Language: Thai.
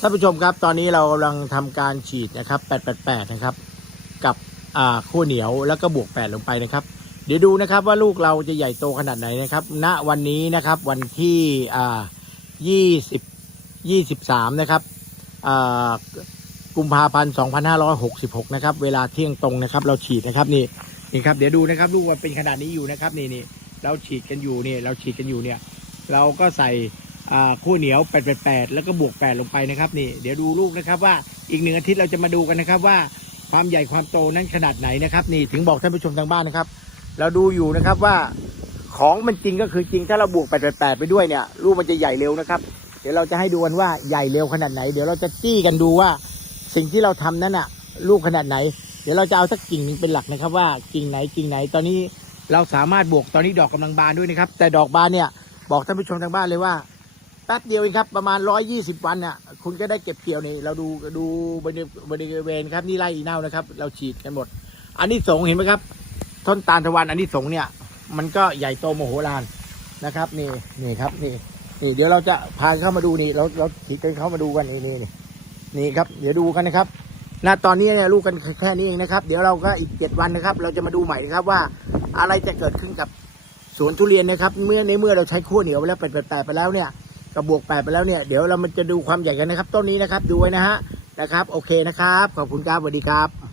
ท่านผู้ชมครับ ตอนนี้เรากำลังทำการฉีดนะครับ 888 นะครับ กับอ่าขั้วเหนียวแล้วก็บวก 8 ลงไปนะครับ เดี๋ยวดูนะครับว่าลูกเราจะใหญ่โตขนาดไหนนะครับ ณ วันนี้นะครับวันที่อ่า20 23 นะครับอ่ากุมภาพันธ์ 2566 นะครับ เวลาเที่ยงตรงนะครับ เราฉีดนะครับนี่นี่ครับ เดี๋ยวดูนะครับ ลูกมันเป็นขนาดนี้อยู่นะครับ นี่นี่เราฉีดกันอยู่เนี่ยเราฉีดกันอยู่เนี่ย เราก็ใส่ คู่เหนียว 888 แล้วก็บวก 8 ลงไปนะครับนี่เดี๋ยวดูลูกนะครับว่าอีกหนึ่งอาทิตย์เราจะมาดูกันนะครับว่าความใหญ่ความโตนั้นขนาดไหนนะครับ นี่ถึงบอกท่านผู้ชมทางบ้านนะครับ เราดูอยู่นะครับว่าของมันจริงก็คือจริงถ้าเราบวก 888 ไปด้วยเนี่ยลูกมันจะใหญ่เร็วนะครับ เดี๋ยวเราจะให้ดูกันว่าใหญ่เร็วขนาดไหน เดี๋ยวเราจะจี้กันดูว่าสิ่งที่เราทำนั้นอะลูกขนาดไหน เดี๋ยวเราจะเอาสักกิ่งนึงเป็นหลักนะครับ ว่ากิ่งไหนกิ่งไหนตอนนี้เราสามารถบวกตอนนี้ดอกกำลังบานด้วยนะครับ แต่ดอกบานเนี่ยบอกท่านผู้ชมทางบ้านเลยว่า แป๊บเดียวเองครับ ประมาณ 120 วันน่ะ คุณก็ได้เก็บเกี่ยวนี่เราดูดูบริบริเวณครับนี่ไร่อีเน่านะครับ เราฉีดกันหมด อันนี้สงเห็นไหมครับต้นตาลตะวันอันนี้สงเนี่ย มันก็ใหญ่โตโมโหลานนะครับนี่นี่ครับนี่นี่เดี๋ยวเราจะพาเข้ามาดูนี่ เราเราฉีดกันเข้ามาดูกันนี่นี่นี่ครับ เดี๋ยวดูกันนะครับณตอนนี้เนี่ยลูกกันแค่นี้เองนะครับ เดี๋ยวเราก็อีกเจ็ดวันนะครับ เราจะมาดูใหม่นะครับว่าอะไรจะเกิดขึ้นกับสวนทุเรียนนะครับ เมื่อในเมื่อเราใช้ขั้วเหนียวไปแล้วแปดแปดไปแล้วเนี่ย กับบวกแปดไปแล้วเนี่ยเดี๋ยวเรามันจะดูความใหญ่กันนะครับ ต้นนี้นะครับดูไว้นะฮะนะครับ โอเคนะครับ ขอบคุณครับสวัสดีครับ